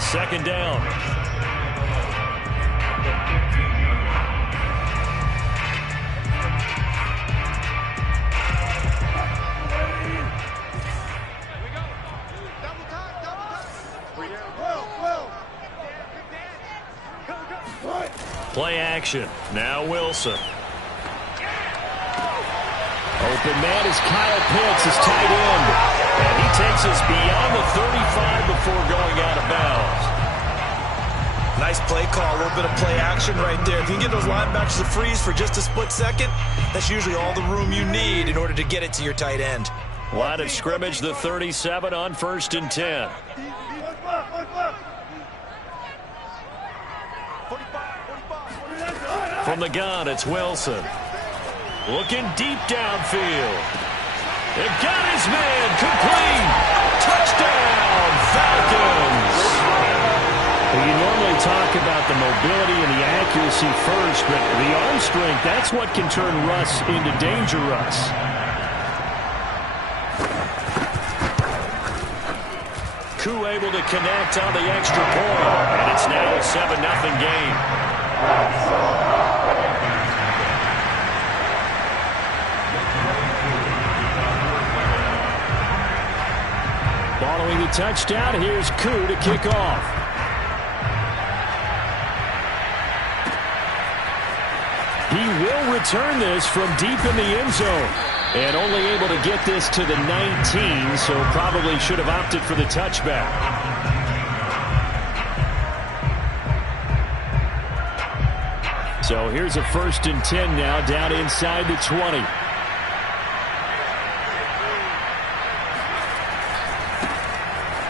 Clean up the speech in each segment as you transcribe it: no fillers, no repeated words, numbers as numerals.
Second down. Play action. Now Wilson. Open man is Kyle Pitts, his tight end. And he takes us beyond the 35 before going out of bounds. Nice play call, a little bit of play action right there. If you can get those linebackers to freeze for just a split second, that's usually all the room you need in order to get it to your tight end. Line of scrimmage, the 37 on 1st and 10. From the gun, it's Wilson. Looking deep downfield. It got his man. Complete. Touchdown, Falcons. Well, you normally talk about the mobility and the accuracy first, but the arm strength, that's what can turn Russ into danger Russ. Koo able to connect on the extra point, and it's now a 7-0 game. Following the touchdown, here's Koo to kick off. He will return this from deep in the end zone. And only able to get this to the 19, so probably should have opted for the touchback. So here's a 1st and 10 now, down inside the 20.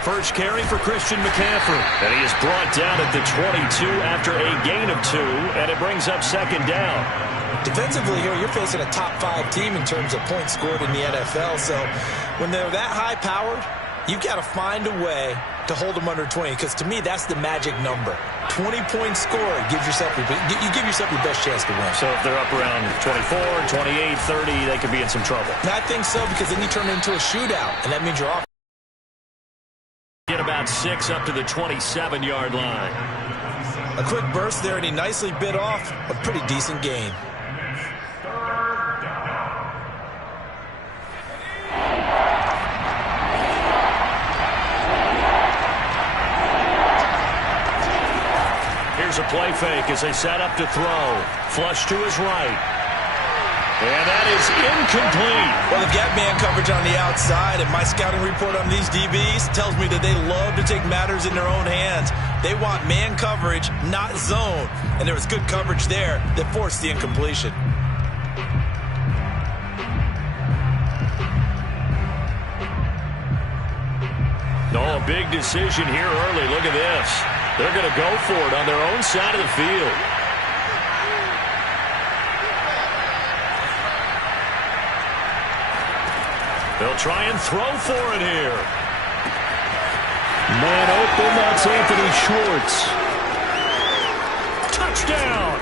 First carry for Christian McCaffrey. And he is brought down at the 22 after a gain of 2, and it brings up 2nd down. Defensively here, you're facing a top-5 team in terms of points scored in the NFL. So when they're that high-powered, you've got to find a way to hold them under 20. Because to me, that's the magic number. 20-point score gives yourself you give yourself your best chance to win. So if they're up around 24, 28, 30, they could be in some trouble. And I think so, because then you turn it into a shootout, and that means you're off. Get about 6 up to the 27-yard line. A quick burst there, and he nicely bit off a pretty decent gain. Here's a play fake as they set up to throw. Flush to his right. And that is incomplete. Well, they've got man coverage on the outside, and my scouting report on these DBs tells me that they love to take matters in their own hands. They want man coverage, not zone. And there was good coverage there that forced the incompletion. No, a big decision here early. Look at this. They're going to go for it on their own side of the field. They'll try and throw for it here. Man open, that's Anthony Schwartz. Touchdown!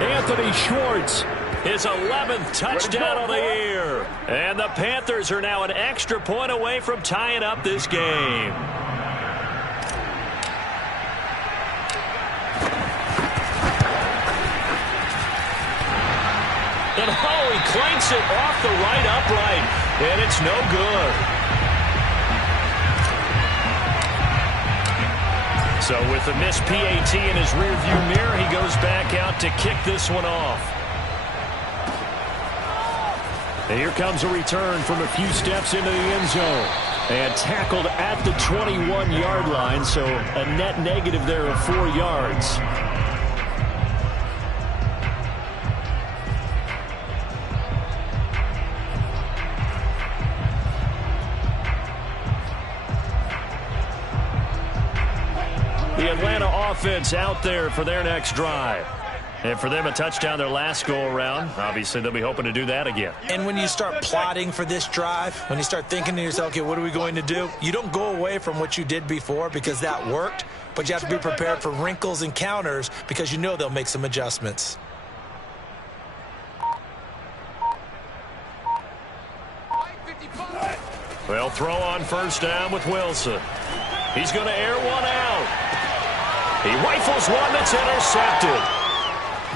Anthony Schwartz, his 11th touchdown of the year. And the Panthers are now an extra point away from tying up this game. And oh, he clanks it off the right upright. And it's no good. So with the missed PAT in his rearview mirror, he goes back out to kick this one off. And here comes a return from a few steps into the end zone. And tackled at the 21-yard line, so a net negative there of 4 yards. The Atlanta offense out there for their next drive. And for them, a touchdown their last go-around. Obviously, they'll be hoping to do that again. And when you start plotting for this drive, when you start thinking to yourself, okay, what are we going to do? You don't go away from what you did before because that worked, but you have to be prepared for wrinkles and counters because you know they'll make some adjustments. Well, throw on first down with Wilson. He's going to air one out. He rifles one that's intercepted.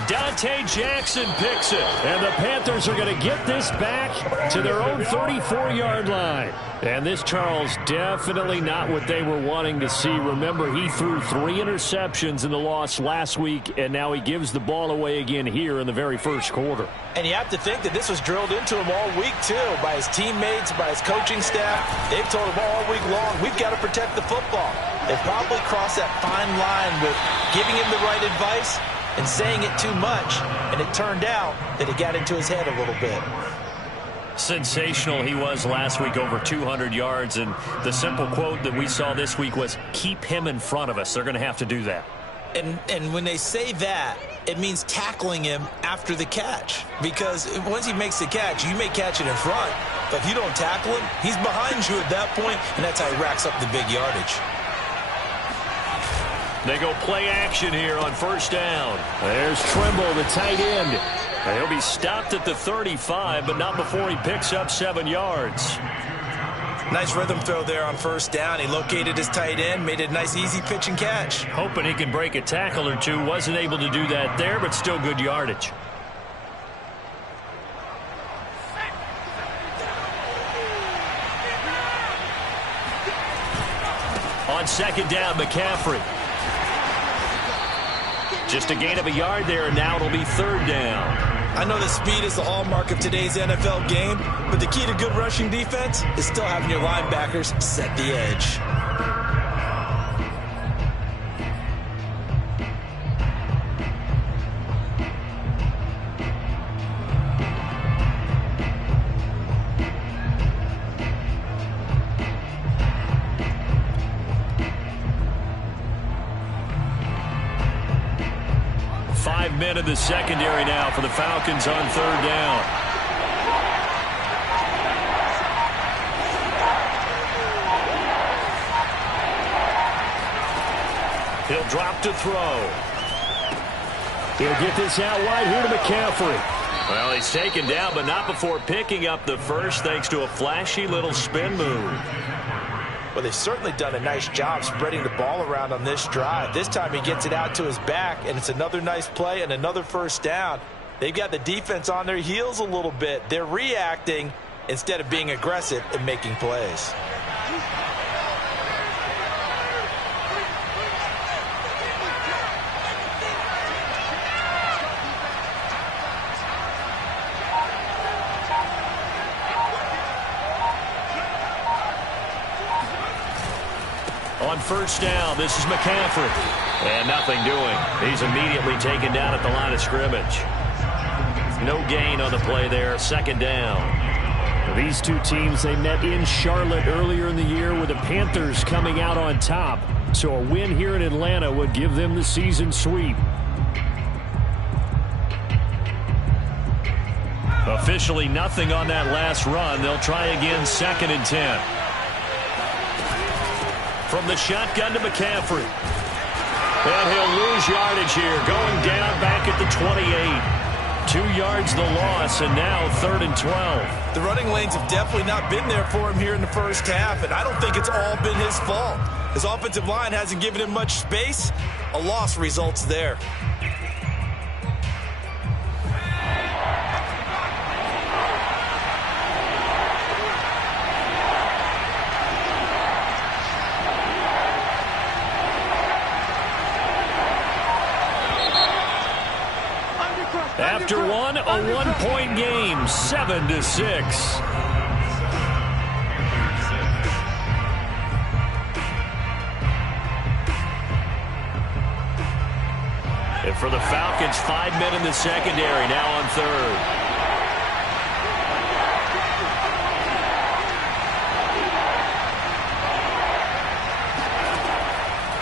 Dante Jackson picks it. And the Panthers are going to get this back to their own 34-yard line. And this, Charles, definitely not what they were wanting to see. Remember, he threw 3 interceptions in the loss last week, and now he gives the ball away again here in the very first quarter. And you have to think that this was drilled into him all week, too, by his teammates, by his coaching staff. They've told him all week long, we've got to protect the football. They probably crossed that fine line with giving him the right advice and saying it too much, and it turned out that it got into his head a little bit. Sensational he was last week, over 200 yards, and the simple quote that we saw this week was, keep him in front of us. They're going to have to do that. And when they say that, it means tackling him after the catch, because once he makes the catch, you may catch it in front, but if you don't tackle him, he's behind you at that point, and that's how he racks up the big yardage. They go play action here on first down. There's Trimble, the tight end. And he'll be stopped at the 35, but not before he picks up 7 yards. Nice rhythm throw there on first down. He located his tight end, made it a nice easy pitch and catch. Hoping he can break a tackle or two. Wasn't able to do that there, but still good yardage. On second down, McCaffrey. Just a gain of a yard there, and now it'll be third down. I know that speed is the hallmark of today's NFL game, but the key to good rushing defense is still having your linebackers set the edge. Men in the secondary now for the Falcons on third down. He'll drop to throw. He'll get this out wide here to McCaffrey. Well, he's taken down, but not before picking up the first, thanks to a flashy little spin move. Well, they've certainly done a nice job spreading the ball around on this drive. This time he gets it out to his back, and it's another nice play and another first down. They've got the defense on their heels a little bit. They're reacting instead of being aggressive and making plays. On first down, this is McCaffrey. And nothing doing. He's immediately taken down at the line of scrimmage. No gain on the play there. Second down. These two teams, they met in Charlotte earlier in the year with the Panthers coming out on top. So a win here in Atlanta would give them the season sweep. Officially nothing on that last run. They'll try again, 2nd and 10. From the shotgun to McCaffrey. And he'll lose yardage here. Going down back at the 28. 2 yards the loss, and now 3rd and 12. The running lanes have definitely not been there for him here in the first half, and I don't think it's all been his fault. His offensive line hasn't given him much space. A loss results there. After one, a 1-point game, 7-6. And for the Falcons, 5 men in the secondary, now on third.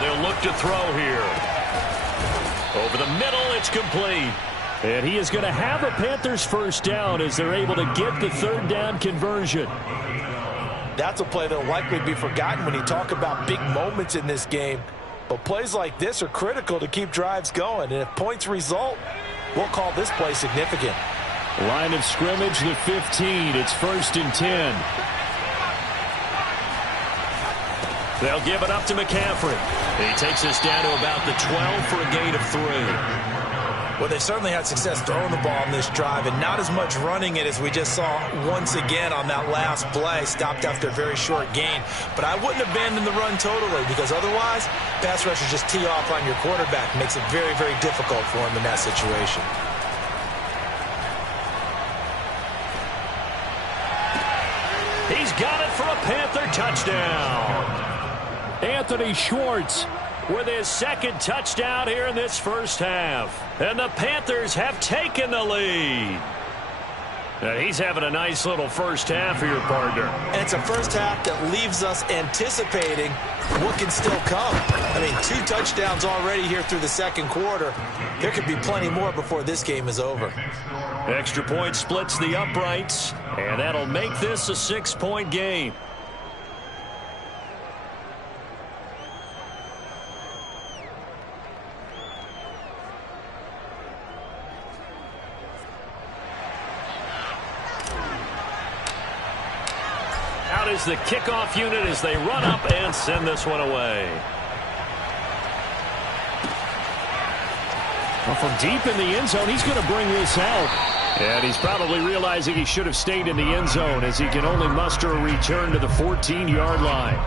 They'll look to throw here. Over the middle, it's complete. And he is going to have a Panthers first down as they're able to get the 3rd down conversion. That's a play that will likely be forgotten when you talk about big moments in this game. But plays like this are critical to keep drives going. And if points result, we'll call this play significant. Line of scrimmage, the 15. It's 1st and 10. They'll give it up to McCaffrey. He takes us down to about the 12 for a gain of 3. Well, they certainly had success throwing the ball in this drive and not as much running it as we just saw once again on that last play. Stopped after a very short gain. But I wouldn't abandon the run totally because otherwise, pass rushers just tee off on your quarterback. Makes it very, very difficult for him in that situation. He's got it for a Panther touchdown. Anthony Schwartz with his second touchdown here in this first half. And the Panthers have taken the lead. Now he's having a nice little first half here, partner. And it's a first half that leaves us anticipating what can still come. I mean, 2 touchdowns already here through the second quarter. There could be plenty more before this game is over. Extra point splits the uprights, and that'll make this a 6-point game. Out is the kickoff unit as they run up and send this one away. Well, from deep in the end zone, he's going to bring this out. And he's probably realizing he should have stayed in the end zone as he can only muster a return to the 14-yard line.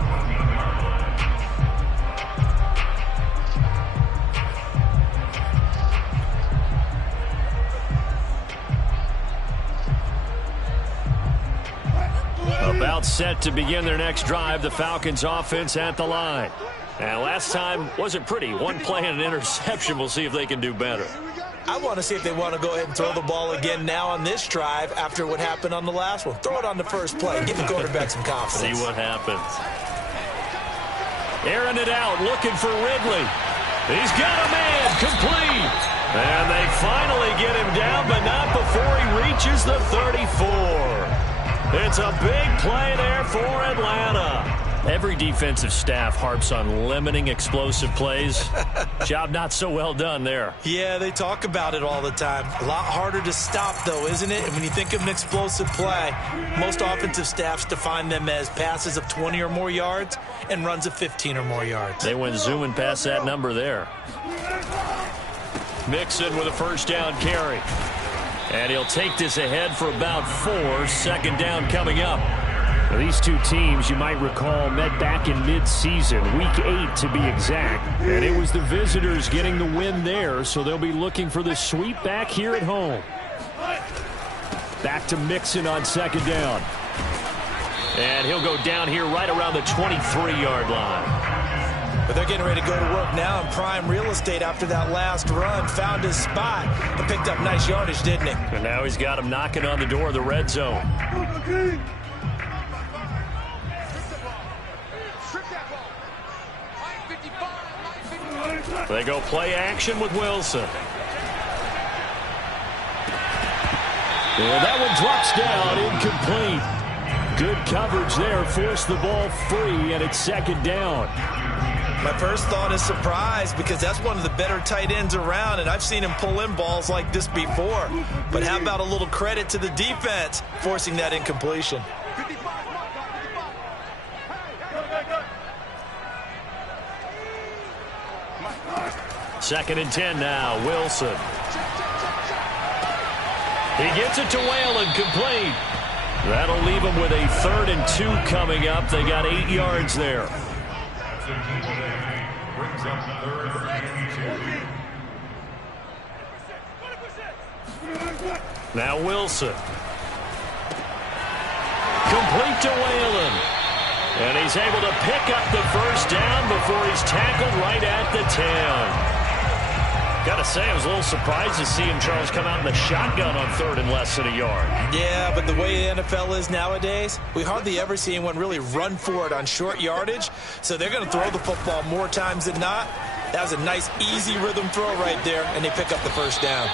About set to begin their next drive, the Falcons offense at the line. And last time wasn't pretty. One play and an interception. We'll see if they can do better. I want to see if they want to go ahead and throw the ball again now on this drive after what happened on the last one. Throw it on the first play. Give the quarterback some confidence. See what happens. Airing it out, looking for Ridley. He's got a man, complete. And they finally get him down, but not before he reaches the 34. It's a big play there for Atlanta. Every defensive staff harps on limiting explosive plays. Job not so well done there. Yeah, they talk about it all the time. A lot harder to stop, though, isn't it? And when you think of an explosive play, most offensive staffs define them as passes of 20 or more yards and runs of 15 or more yards. They went zooming past that number there. Mixon with a first down carry. And he'll take this ahead for about 4. Second down coming up. Now, these two teams, you might recall, met back in mid-season, Week 8 to be exact. And it was the visitors getting the win there, so they'll be looking for the sweep back here at home. Back to Mixon on second down. And he'll go down here right around the 23-yard line. But they're getting ready to go to work now in prime real estate after that last run. Found his spot and picked up nice yardage, didn't he? And now he's got him knocking on the door of the red zone. They go play action with Wilson. And that one drops down, incomplete. Good coverage there, forced the ball free, and it's second down. My first thought is surprise because that's one of the better tight ends around, and I've seen him pull in balls like this before. But how about a little credit to the defense forcing that incompletion? Second and 10 now, Wilson. He gets it to Whalen, complete. That'll leave him with a 3rd and 2 coming up. They got 8 yards there. Now Wilson. Complete to Whalen. And he's able to pick up the first down before he's tackled right at the 10. Got to say, I was a little surprised to see him, Charles, come out in the shotgun on 3rd and less than a yard. Yeah, but the way the NFL is nowadays, we hardly ever see anyone really run for it on short yardage. So they're going to throw the football more times than not. That was a nice, easy rhythm throw right there, and they pick up the first down.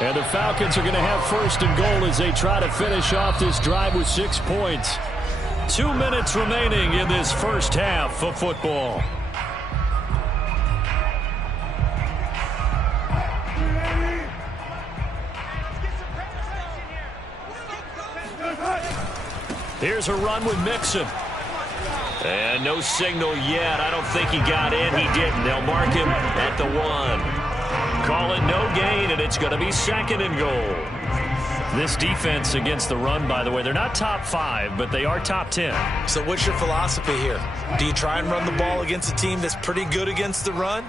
And the Falcons are going to have 1st and goal as they try to finish off this drive with 6 points. 2 minutes remaining in this first half of football. Here's a run with Mixon. And no signal yet. I don't think he got in. He didn't. They'll mark him at the 1. Call it no gain, and it's going to be 2nd and goal. This defense against the run, by the way, they're not top 5, but they are top 10. So what's your philosophy here? Do you try and run the ball against a team that's pretty good against the run?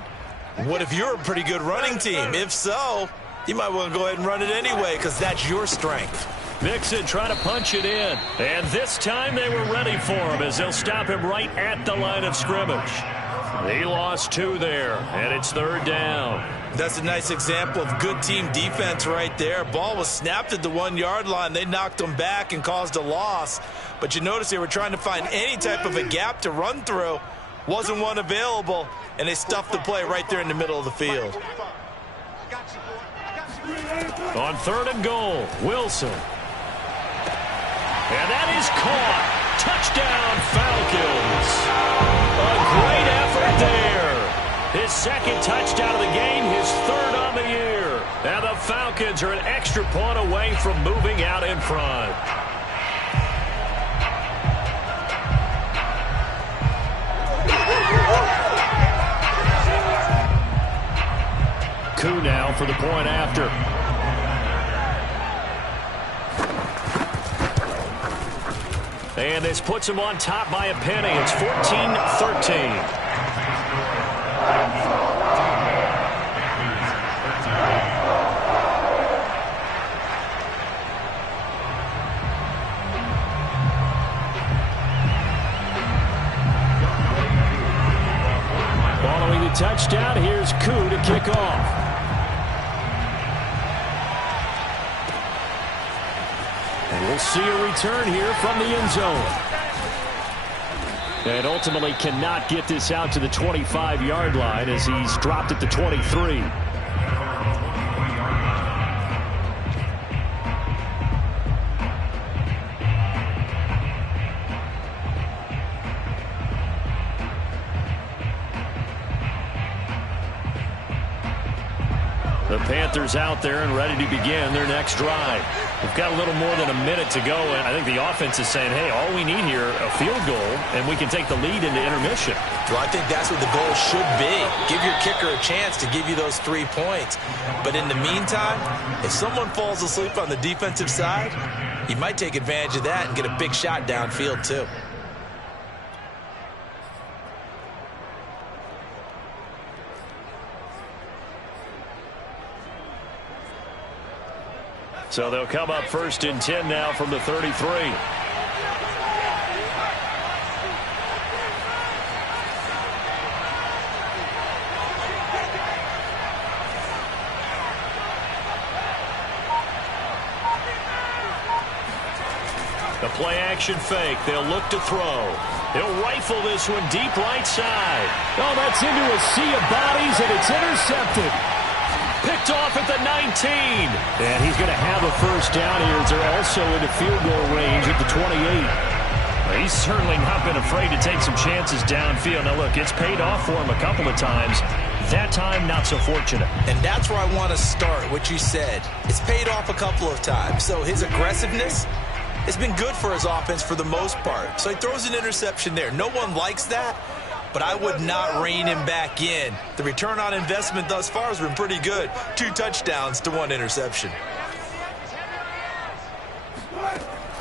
What if you're a pretty good running team? If so, you might want to go ahead and run it anyway because that's your strength. Mixon trying to punch it in. And this time they were ready for him as they'll stop him right at the line of scrimmage. He lost 2 there, and it's 3rd down. That's a nice example of good team defense right there. Ball was snapped at the 1-yard line. They knocked him back and caused a loss. But you notice they were trying to find any type of a gap to run through. Wasn't one available, and they stuffed the play right there in the middle of the field. On 3rd and goal, Wilson. And that is caught. Touchdown, Falcons. A great effort there. His 2nd touchdown of the game, his 3rd on the year. And the Falcons are an extra point away from moving out in front. Coup now for the point after. And this puts him on top by a penny. It's 14-13. Following the touchdown, here's Coup to kick off. And we'll see a return here from the end zone. And ultimately cannot get this out to the 25-yard line as he's dropped at the 23. The Panthers out there and ready to begin their next drive. We've got a little more than a minute to go, and I think the offense is saying, hey, all we need here, a field goal, and we can take the lead into intermission. Well, I think that's what the goal should be. Give your kicker a chance to give you those 3 points. But in the meantime, if someone falls asleep on the defensive side, you might take advantage of that and get a big shot downfield too. So they'll come up 1st and 10 now from the 33. The play action fake. They'll look to throw. He'll rifle this one deep right side. Oh, that's into a sea of bodies, and it's intercepted. Picked off at the 19. And he's going to have a 1st down here as they're also into field goal range at the 28. Well, he's certainly not been afraid to take some chances downfield. Now, look, it's paid off for him a couple of times. That time, not so fortunate. And that's where I want to start, what you said. It's paid off a couple of times. So his aggressiveness, it's been good for his offense for the most part. So he throws an interception there. No one likes that. But I would not rein him back in. The return on investment thus far has been pretty good. 2 touchdowns to 1 interception.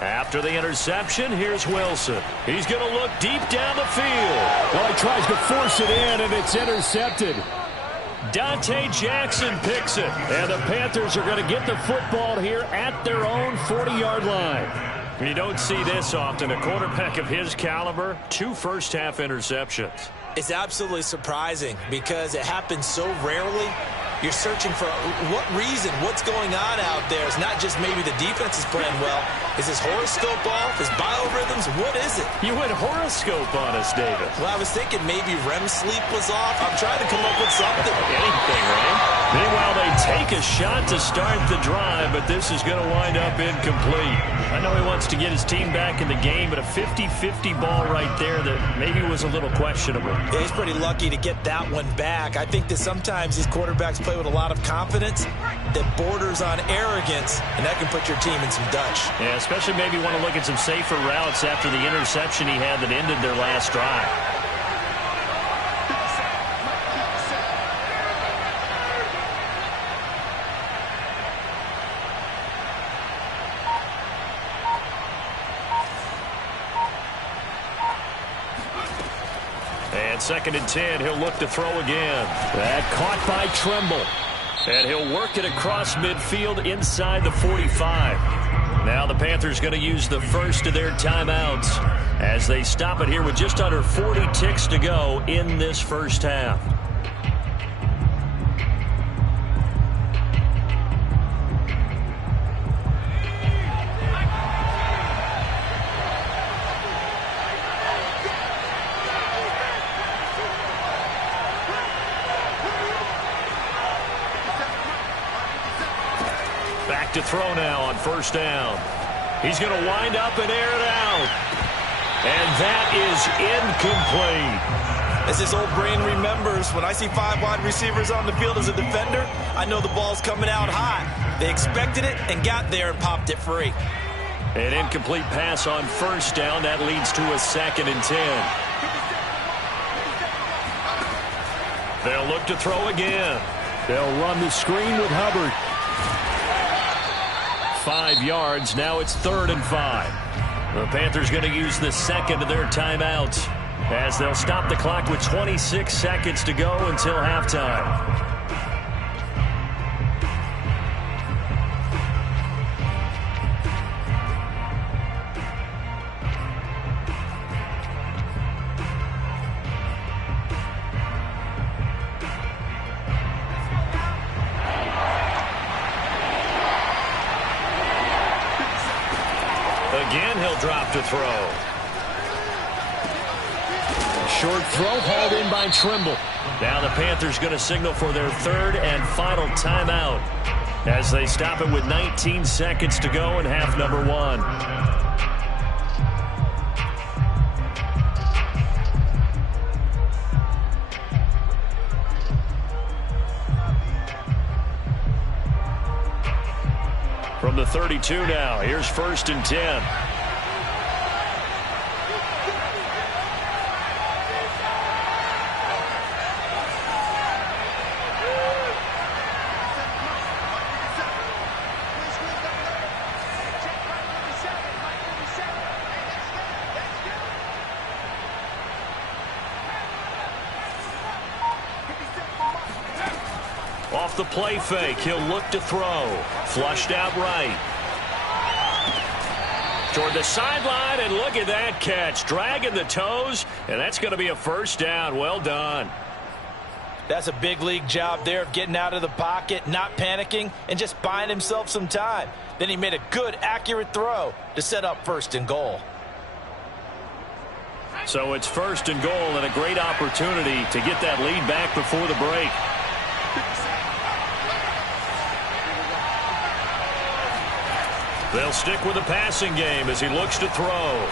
After the interception, here's Wilson. He's going to look deep down the field. Well, he tries to force it in, and it's intercepted. Dante Jackson picks it. And the Panthers are going to get the football here at their own 40-yard line. You don't see this often. A quarterback of his caliber, 2 first-half interceptions. It's absolutely surprising because it happens so rarely. You're searching for what reason, what's going on out there. It's not just maybe the defense is playing well. Is his horoscope off? His biorhythms? What is it? You went horoscope on us, David. Well, I was thinking maybe REM sleep was off. I'm trying to come up with something. Anything, right? Meanwhile, they take a shot to start the drive, but this is going to wind up incomplete. I know he wants to get his team back in the game, but a 50-50 ball right there that maybe was a little questionable. Yeah, he's pretty lucky to get that one back. I think that sometimes these quarterbacks play with a lot of confidence that borders on arrogance, and that can put your team in some Dutch. Yeah, especially maybe want to look at some safer routes after the interception he had that ended their last drive. And 2nd and 10, he'll look to throw again. That caught by Tremble. And he'll work it across midfield inside the 45. Now the Panthers going to use the first of their timeouts as they stop it here with just under 40 ticks to go in this first half. Back to throw now on 1st down. He's going to wind up and air it out. And that is incomplete. As his old brain remembers, when I see 5 wide receivers on the field as a defender, I know the ball's coming out hot. They expected it and got there and popped it free. An incomplete pass on 1st down. That leads to a 2nd and 10. They'll look to throw again. They'll run the screen with Hubbard. 5 yards. Now it's 3rd and 5. The Panthers going to use the second of their timeouts as they'll stop the clock with 26 seconds to go until halftime. Again, he'll drop to throw. Short throw hauled in by Tremble. Now the Panthers going to signal for their 3rd and final timeout as they stop it with 19 seconds to go in half number 1. From the 32 now, here's 1st and 10. Off the play fake, he'll look to throw. Flushed out right. Toward the sideline, and look at that catch. Dragging the toes, and that's going to be a 1st down. Well done. That's a big league job there of getting out of the pocket, not panicking, and just buying himself some time. Then he made a good, accurate throw to set up 1st and goal. So it's 1st and goal, and a great opportunity to get that lead back before the break. They'll stick with the passing game as he looks to throw.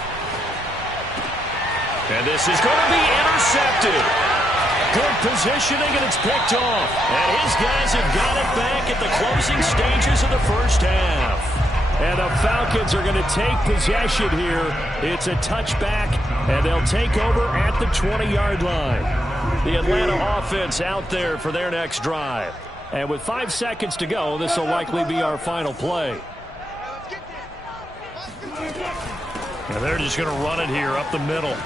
And this is going to be intercepted. Good positioning, and it's picked off. And his guys have got it back at the closing stages of the first half. And the Falcons are going to take possession here. It's a touchback, and they'll take over at the 20-yard line. The Atlanta offense out there for their next drive. And with 5 seconds to go, this will likely be our final play. And they're just going to run it here up the middle.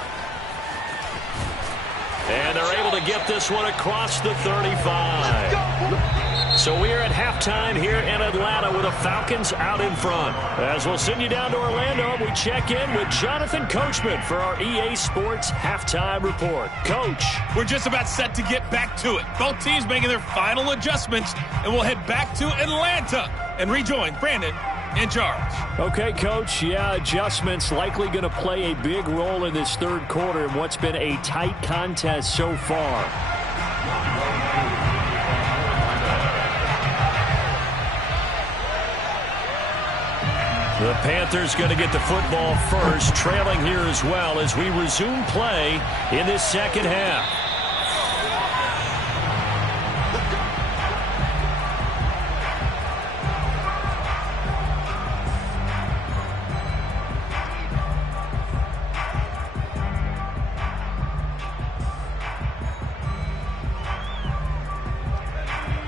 And they're able to get this one across the 35. So we are at halftime here in Atlanta with the Falcons out in front. As we'll send you down to Orlando, we check in with Jonathan Coachman for our EA Sports Halftime Report. Coach. We're just about set to get back to it. Both teams making their final adjustments, and we'll head back to Atlanta and rejoin Brandon in charge. Okay, Coach. Yeah, adjustments likely going to play a big role in this 3rd quarter in what's been a tight contest so far. The Panthers going to get the football first, trailing here as well as we resume play in this second half.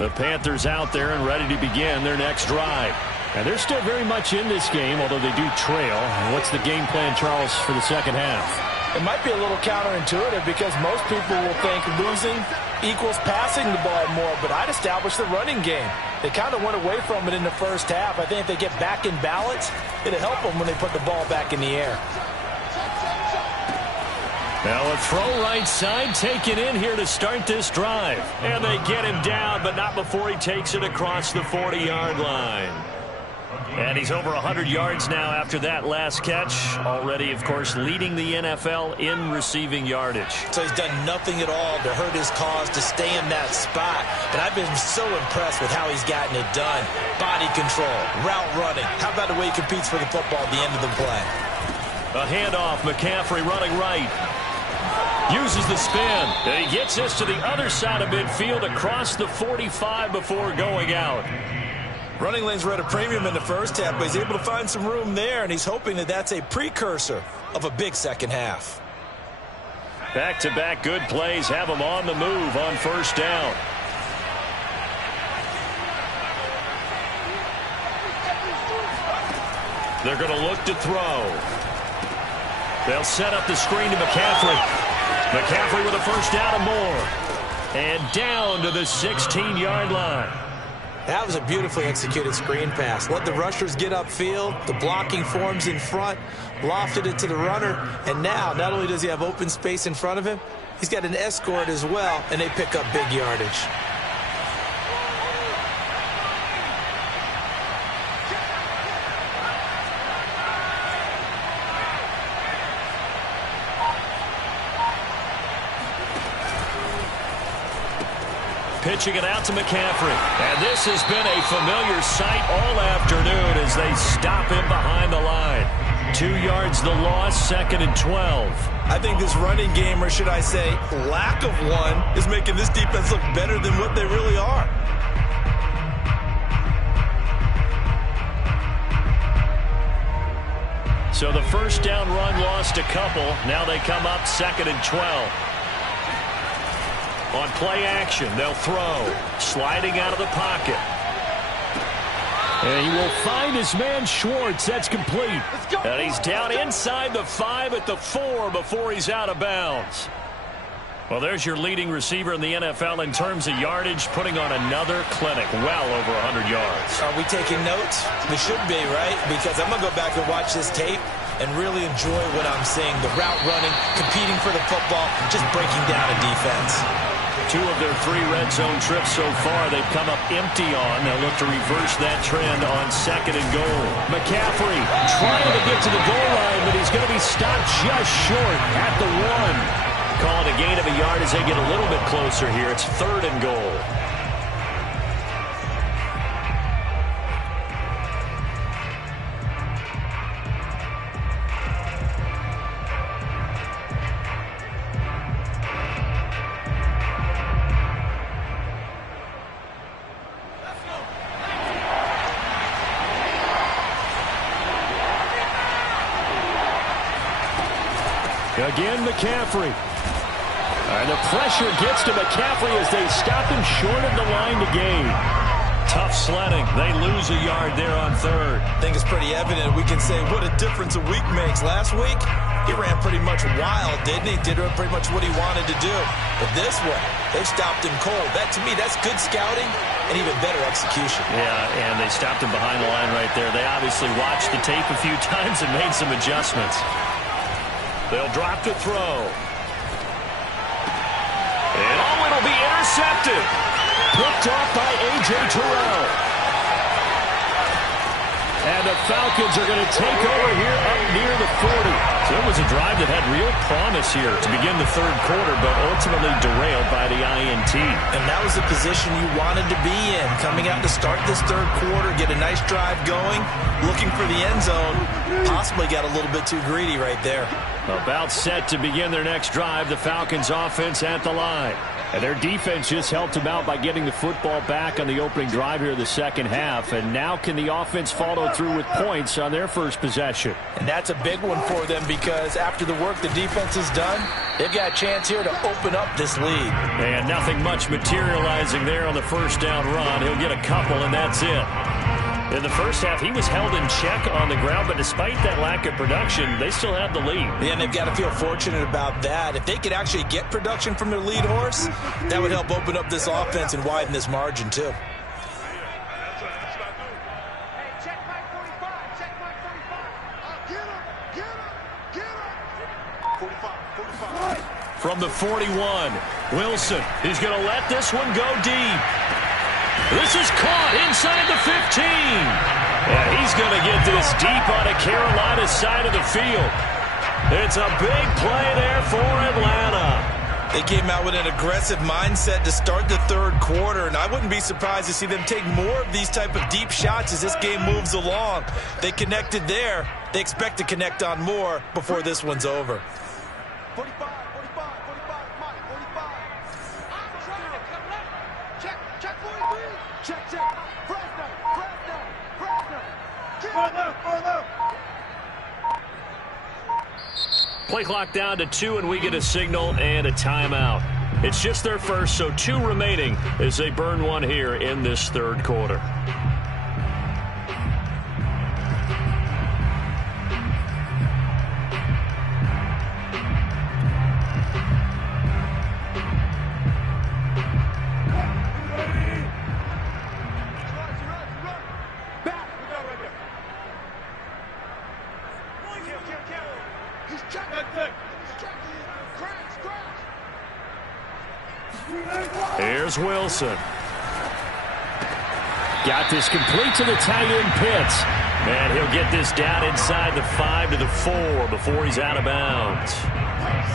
The Panthers out there and ready to begin their next drive. And they're still very much in this game, although they do trail. And what's the game plan, Charles, for the second half? It might be a little counterintuitive because most people will think losing equals passing the ball more, but I'd establish the running game. They kind of went away from it in the first half. I think if they get back in balance, it'll help them when they put the ball back in the air. Now a throw right side taken in here to start this drive. And they get him down, but not before he takes it across the 40-yard line. And he's over 100 yards now after that last catch. Already, of course, leading the NFL in receiving yardage. So he's done nothing at all to hurt his cause to stay in that spot. But I've been so impressed with how he's gotten it done. Body control, route running. How about the way he competes for the football at the end of the play? A handoff, McCaffrey running right. Uses the spin. And he gets this to the other side of midfield across the 45 before going out. Running lanes were at a premium in the first half, but he's able to find some room there, and he's hoping that that's a precursor of a big second half. Back-to-back good plays have him on the move on first down. They're going to look to throw. They'll set up the screen to McCaffrey. McCaffrey with a first down and more. And down to the 16-yard line. That was a beautifully executed screen pass. Let the rushers get upfield. The blocking forms in front. Lofted it to the runner. And now, not only does he have open space in front of him, he's got an escort as well, and they pick up big yardage. Pitching it out to McCaffrey. And this has been a familiar sight all afternoon as they stop him behind the line. 2 yards the loss, 2nd and 12. I think this running game, or should I say lack of one, is making this defense look better than what they really are. So the first down run lost a couple. Now they come up 2nd and 12. On play action, they'll throw. Sliding out of the pocket. And he will find his man Schwartz. That's complete. And he's down inside the 5 at the 4 before he's out of bounds. Well, there's your leading receiver in the NFL in terms of yardage, putting on another clinic, well over 100 yards. Are we taking notes? We should be, right? Because I'm going to go back and watch this tape and really enjoy what I'm seeing. The route running, competing for the football, just breaking down a defense. 2 of their 3 red zone trips so far they've come up empty on. They'll look to reverse that trend on 2nd and goal. McCaffrey trying to get to the goal line, but he's going to be stopped just short at the 1. Call it a gain of a yard as they get a little bit closer here. It's 3rd and goal. Again, McCaffrey. And the pressure gets to McCaffrey as they stop him short of the line to gain. Tough sledding. They lose a yard there on 3rd. I think it's pretty evident. We can say what a difference a week makes. Last week, he ran pretty much wild, didn't he? Did pretty much what he wanted to do. But this one, they stopped him cold. That, to me, that's good scouting and even better execution. Yeah, and they stopped him behind the line right there. They obviously watched the tape a few times and made some adjustments. They'll drop to throw. And it'll be intercepted. Picked off by A.J. Terrell. And the Falcons are going to take over here up near the 40. So it was a drive that had real promise here to begin the 3rd quarter, but ultimately derailed by the INT. And that was the position you wanted to be in. Coming out to start this 3rd quarter, get a nice drive going, looking for the end zone. Possibly got a little bit too greedy right there. About set to begin their next drive. The Falcons offense at the line. And their defense just helped them out by getting the football back on the opening drive here in the second half. And now can the offense follow through with points on their first possession? And that's a big one for them because after the work the defense has done, they've got a chance here to open up this lead. And nothing much materializing there on the first down run. He'll get a couple, and that's it. In the first half, he was held in check on the ground, but despite that lack of production, they still have the lead. Yeah, and they've got to feel fortunate about that. If they could actually get production from their lead horse, that would help open up this offense and widen this margin, too. From the 41, Wilson. He's going to let this one go deep. This is caught inside the 15. And he's going to get this deep on a Carolina side of the field. It's a big play there for Atlanta. They came out with an aggressive mindset to start the third quarter, and I wouldn't be surprised to see them take more of these type of deep shots as this game moves along. They connected there. They expect to connect on more before this one's over. 45, 45, 45, Mike, 45. I'm trying to collect. Check 43. Check. Fresno. Further. Play clock down to 2, and we get a signal and a timeout. It's just their first, so 2 remaining as they burn one here in this third quarter. Here's Wilson. Got this complete to the tight end Pitts. And he'll get this down inside the 5 to the 4 before he's out of bounds.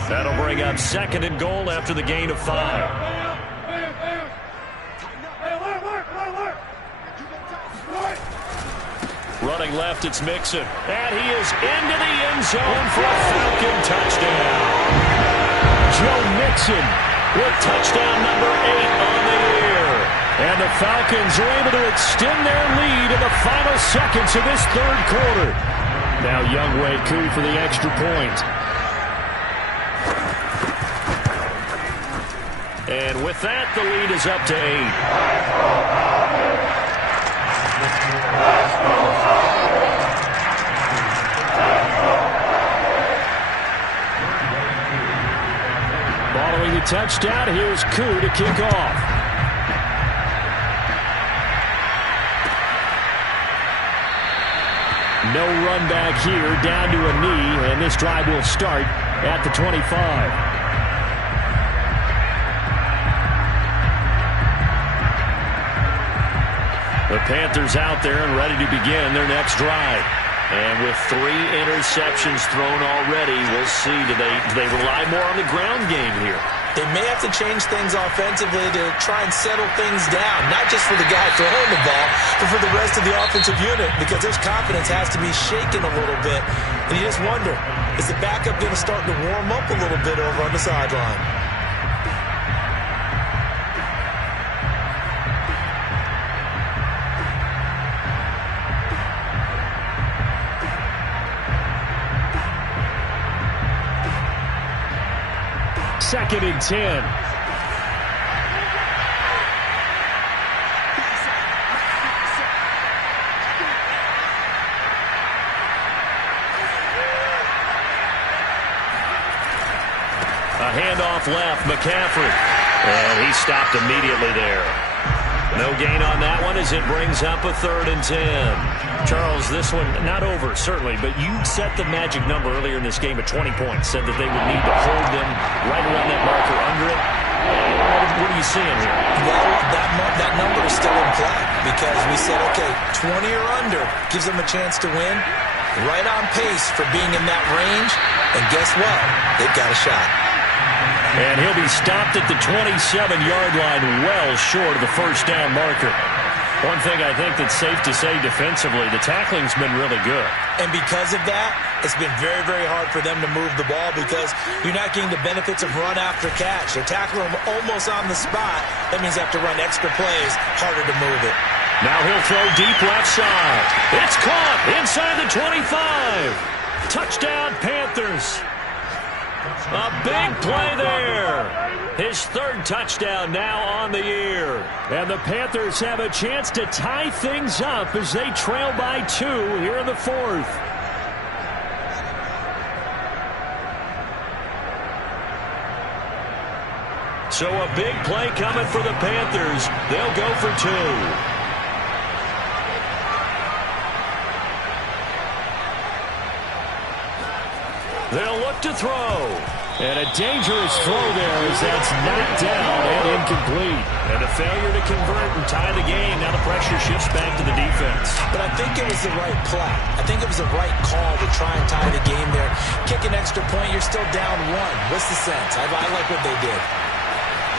That'll bring up 2nd and goal after the gain of 5. Running left, it's Mixon. And he is into the end zone for a Falcon touchdown. Joe Mixon with touchdown number 8 on the year. And the Falcons are able to extend their lead in the final seconds of this third quarter. Now Younghoe Koo for the extra point. And with that, the lead is up to 8. Following the touchdown, here's Koo to kick off. No run back here, down to a knee, and this drive will start at the 25. The Panthers out there and ready to begin their next drive. And with 3 interceptions thrown already, we'll see, do they rely more on the ground game here? They may have to change things offensively to try and settle things down, not just for the guy throwing the ball, but for the rest of the offensive unit, because his confidence has to be shaken a little bit. And you just wonder, is the backup going to start to warm up a little bit over on the sideline? Second and 10. A handoff left, McCaffrey. And he stopped immediately there. No gain on that one as it brings up a 3rd and 10. Charles, this one not over, certainly, but you set the magic number earlier in this game at 20 points, said that they would need to hold them right around that marker under it. What are you seeing here? Well, that number is still in play because we said, okay, 20 or under gives them a chance to win. Right on pace for being in that range, and guess what? They've got a shot. And he'll be stopped at the 27-yard line, well short of the first down marker. One thing I think that's safe to say defensively, the tackling's been really good. And because of that, It's been very, very hard for them to move the ball because you're not getting the benefits of run after catch. They're tackling them almost on the spot. That means they have to run extra plays, harder to move it. Now he'll throw deep left side. It's caught inside the 25. Touchdown, Panthers. A big play there. His third touchdown now on the year. And the Panthers have a chance to tie things up as they trail by 2 here in the 4th. So a big play coming for the Panthers. They'll go for 2. They'll look to throw. And a dangerous throw there as that's knocked down and incomplete. And a failure to convert and tie the game. Now the pressure shifts back to the defense. But I think it was the right play. I think it was the right call to try and tie the game there. Kick an extra point, you're still down 1. What's the sense? I like what they did.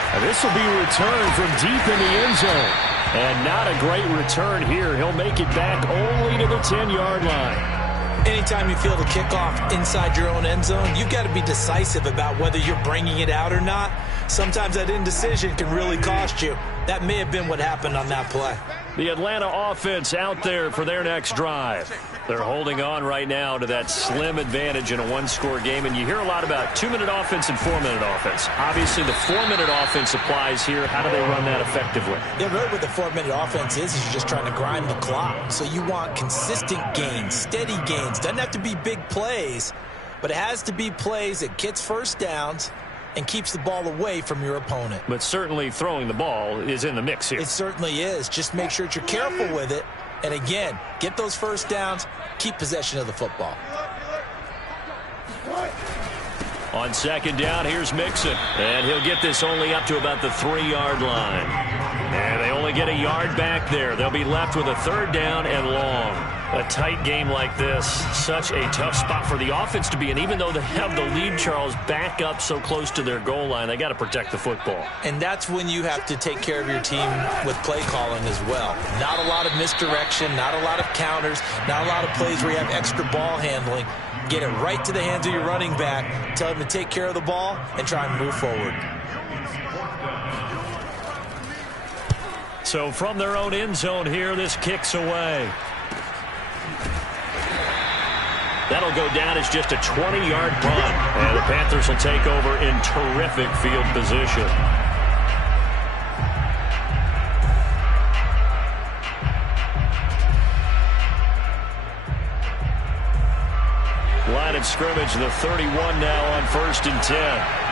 And this will be returned from deep in the end zone. And not a great return here. He'll make it back only to the 10-yard line. Anytime you feel the kickoff inside your own end zone, you've got to be decisive about whether you're bringing it out or not. Sometimes that indecision can really cost you. That may have been what happened on that play. The Atlanta offense out there for their next drive. They're holding on right now to that slim advantage in a one-score game, and you hear a lot about 2-minute offense and 4-minute offense. Obviously, the 4-minute offense applies here. How do they run that effectively? Yeah, really what the 4-minute offense is you're just trying to grind the clock. So you want consistent gains, steady gains. Doesn't have to be big plays, but it has to be plays that gets first downs and keeps the ball away from your opponent. But certainly throwing the ball is in the mix here. It certainly is. Just make sure that you're careful with it. And again, get those first downs, keep possession of the football. On second down, here's Mixon. And he'll get this only up to about the 3-yard line. And they only get a yard back there. They'll be left with a 3rd down and long. A tight game like this, such a tough spot for the offense to be in. Even though they have the lead, Charles, back up so close to their goal line, they got to protect the football. And that's when you have to take care of your team with play calling as well. Not a lot of misdirection, not a lot of counters, not a lot of plays where you have extra ball handling. Get it right to the hands of your running back, tell him to take care of the ball, and try and move forward. So from their own end zone here, this kicks away. That'll go down as just a 20-yard punt. And the Panthers will take over in terrific field position. Line of scrimmage, the 31 now on 1st and 10.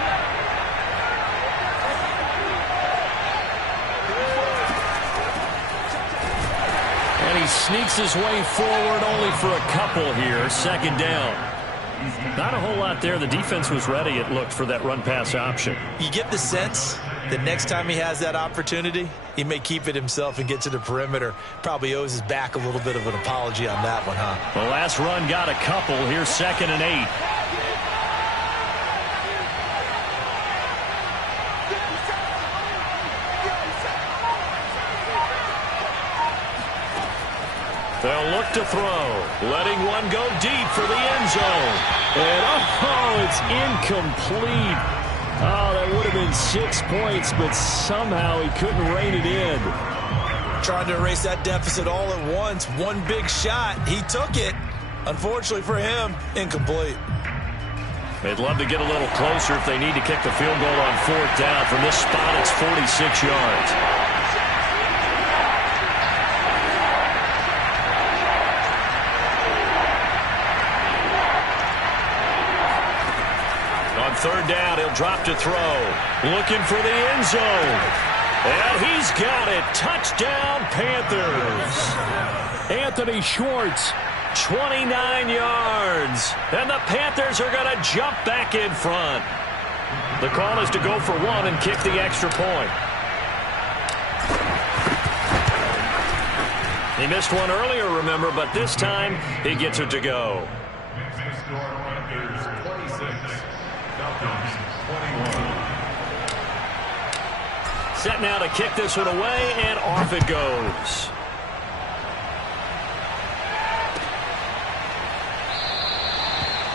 And he sneaks his way forward only for a couple here. 2nd down. Not a whole lot there. The defense was ready, it looked, for that run-pass option. You get the sense that next time he has that opportunity, he may keep it himself and get to the perimeter. Probably owes his back a little bit of an apology on that one, huh? The last run got a couple. Here's 2nd and 8. They'll look to throw, letting one go deep for the end zone. And, it's incomplete. Oh, that would have been 6 points, but somehow he couldn't rein it in. Trying to erase that deficit all at once. One big shot. He took it. Unfortunately for him, incomplete. They'd love to get a little closer if they need to kick the field goal on 4th down. From this spot, it's 46 yards. On 3rd down, he'll drop to throw. Looking for the end zone. And he's got it. Touchdown, Panthers. Anthony Schwartz, 29 yards. And the Panthers are going to jump back in front. The call is to go for 1 and kick the extra point. He missed one earlier, remember, but this time he gets it to go. Set now to kick this one away, and off it goes.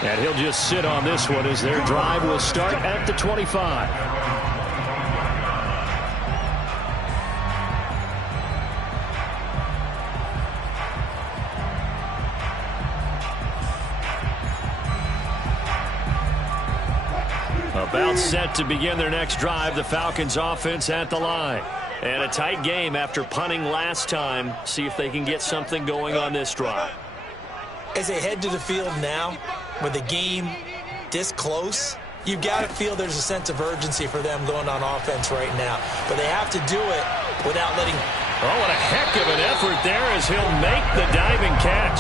And he'll just sit on this one as their drive will start at the 25. About set to begin their next drive. The Falcons offense at the line. And a tight game after punting last time. See if they can get something going on this drive. As they head to the field now, with the game this close, you've got to feel there's a sense of urgency for them going on offense right now. But they have to do it without letting... Oh, what a heck of an effort there as he'll make the diving catch.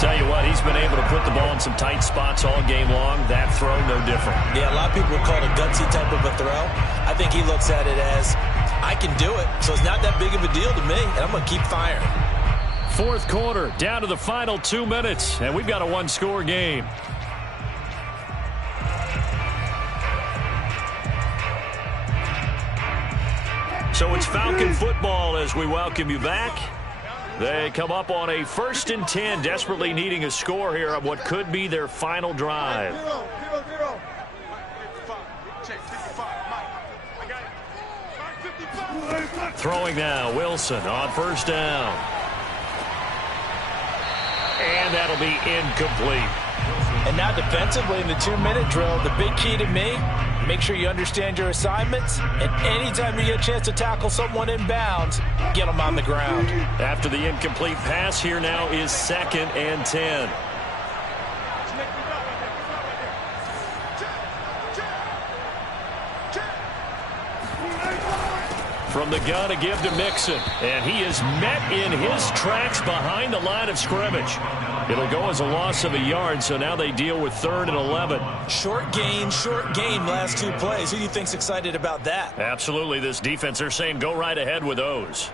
Tell you what, he's been able to put the ball in some tight spots all game long. That throw, no different. Yeah, a lot of people would call it a gutsy type of a throw. I think he looks at it as, I can do it, so it's not that big of a deal to me, and I'm going to keep firing. Fourth quarter, down to the final 2 minutes, and we've got a one-score game. So it's Falcon football as we welcome you back. They come up on a 1st and 10, desperately needing a score here on what could be their final drive. Throwing now, Wilson on 1st down. And that'll be incomplete. And now defensively in the 2-minute drill, the big key to me, make sure you understand your assignments, and anytime you get a chance to tackle someone in bounds, get them on the ground. After the incomplete pass, here now is 2nd and 10. From the gun, a give to Mixon. And he is met in his tracks behind the line of scrimmage. It'll go as a loss of a yard, so now they deal with 3rd and 11. Short game, last 2 plays. Who do you think's excited about that? Absolutely, this defense, they're saying go right ahead with those.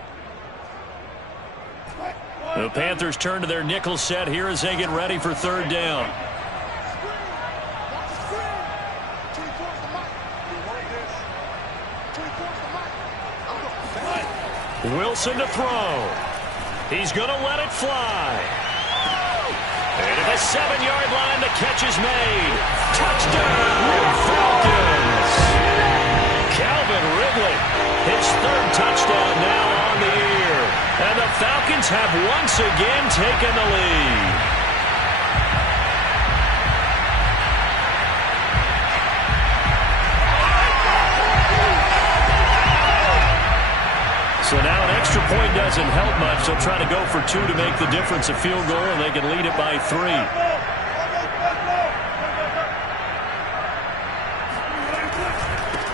The Panthers turn to their nickel set here as they get ready for 3rd down. Wilson to throw. He's going to let it fly. And at the 7-yard line, the catch is made. Touchdown, Falcons! Calvin Ridley, his 3rd touchdown now on the year. And the Falcons have once again taken the lead. So now an extra point doesn't help much. They'll try to go for 2 to make the difference a field goal, and they can lead it by 3.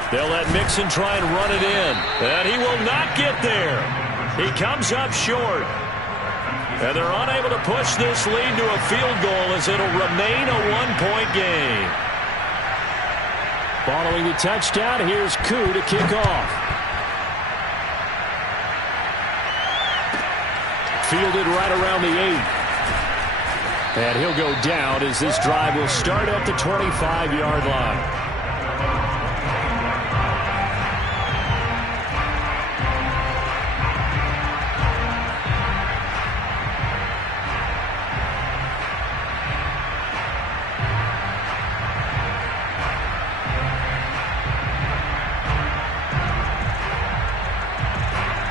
They'll let Mixon try and run it in. And he will not get there. He comes up short. And they're unable to push this lead to a field goal as it'll remain a 1-point game. Following the touchdown, here's Koo to kick off. Fielded right around the 8. And he'll go down as this drive will start at the 25-yard line.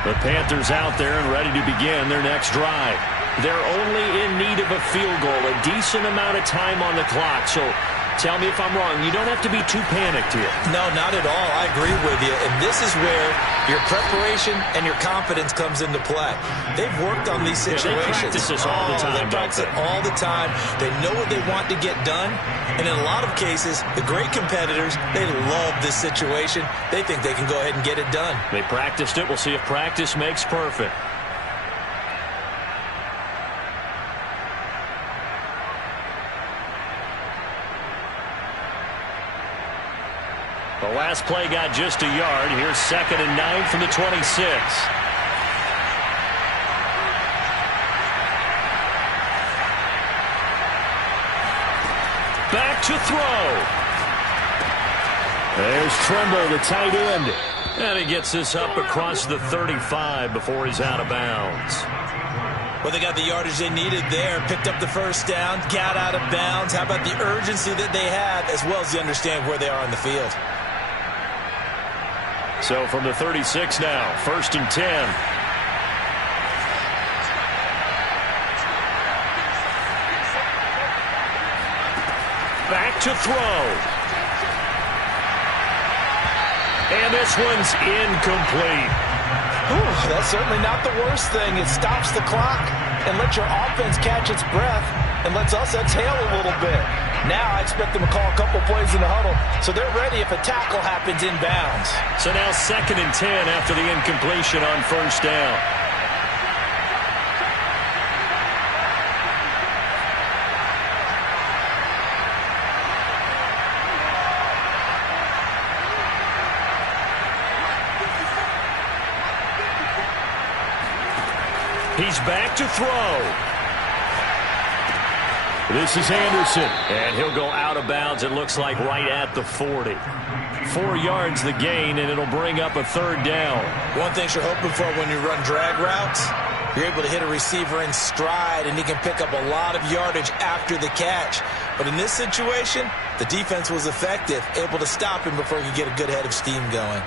The Panthers out there and ready to begin their next drive. They're only in need of a field goal, a decent amount of time on the clock. So tell me if I'm wrong. You don't have to be too panicked here. No, not at all. I agree with you. And this is where your preparation and your confidence comes into play. They've worked on these situations. They practice this all the time. They practice it all the time. They know what they want to get done. And in a lot of cases, the great competitors, they love this situation. They think they can go ahead and get it done. They practiced it. We'll see if practice makes perfect. The last play got just a yard. Here's 2nd and 9 from the 26. Back to throw. There's Trimble, the tight end. And he gets this up across the 35 before he's out of bounds. Well, they got the yardage they needed there, picked up the first down, got out of bounds. How about the urgency that they have, as well as they understand where they are on the field? So from the 36 now, 1st and 10. Back to throw. And this one's incomplete. Ooh, that's certainly not the worst thing. It stops the clock and lets your offense catch its breath and lets us exhale a little bit. Now I expect them to call a couple plays in the huddle so they're ready if a tackle happens inbounds. So now 2nd and 10 after the incompletion on 1st down. He's back to throw. This is Anderson, and he'll go out of bounds, it looks like, right at the 40. 4 yards the gain, and it'll bring up a 3rd down. One thing you're hoping for when you run drag routes, you're able to hit a receiver in stride, and he can pick up a lot of yardage after the catch. But in this situation, the defense was effective, able to stop him before he could get a good head of steam going.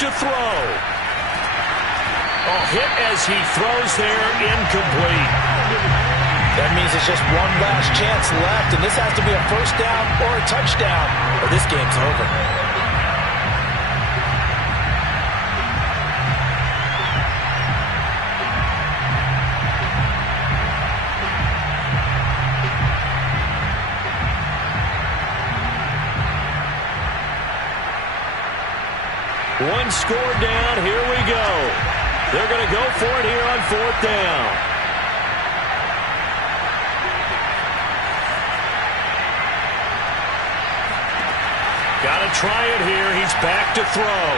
To throw. Hit as he throws there, incomplete. That means it's just one last chance left, and this has to be a 1st down or a touchdown, or this game's over. One score down, here we go. They're going to go for it here on 4th down. Got to try it here. He's back to throw.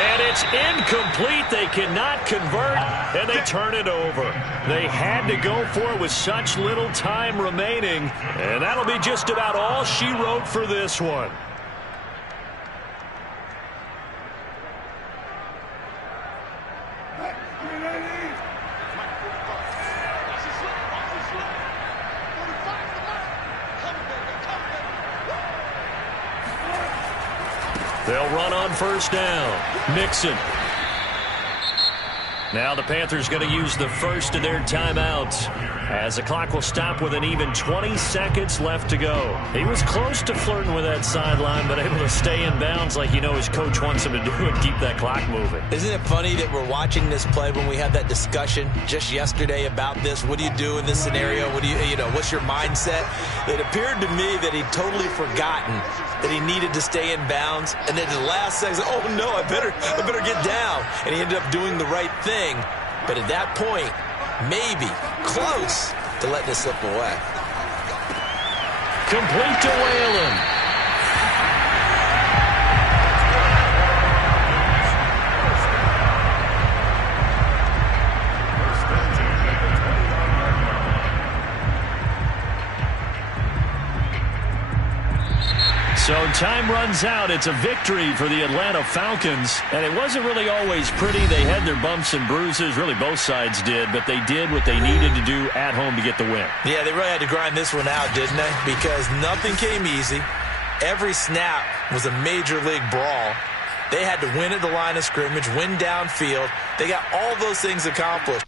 And it's incomplete. They cannot convert, and they turn it over. They had to go for it with such little time remaining, and that'll be just about all she wrote for this one. They'll run on 1st down. Mixon. Now the Panthers going to use the first of their timeouts as the clock will stop with an even 20 seconds left to go. He was close to flirting with that sideline, but able to stay in bounds like his coach wants him to do and keep that clock moving. Isn't it funny that we're watching this play when we had that discussion just yesterday about this? What do you do in this scenario? What do what's your mindset? It appeared to me that he'd totally forgotten that he needed to stay in bounds, and then the last second, oh no, I better get down, and he ended up doing the right thing. But at that point, maybe close to letting this slip away. Complete to Whalen. So time runs out. It's a victory for the Atlanta Falcons. And it wasn't really always pretty. They had their bumps and bruises. Really, both sides did. But they did what they needed to do at home to get the win. Yeah, they really had to grind this one out, didn't they? Because nothing came easy. Every snap was a major league brawl. They had to win at the line of scrimmage, win downfield. They got all those things accomplished.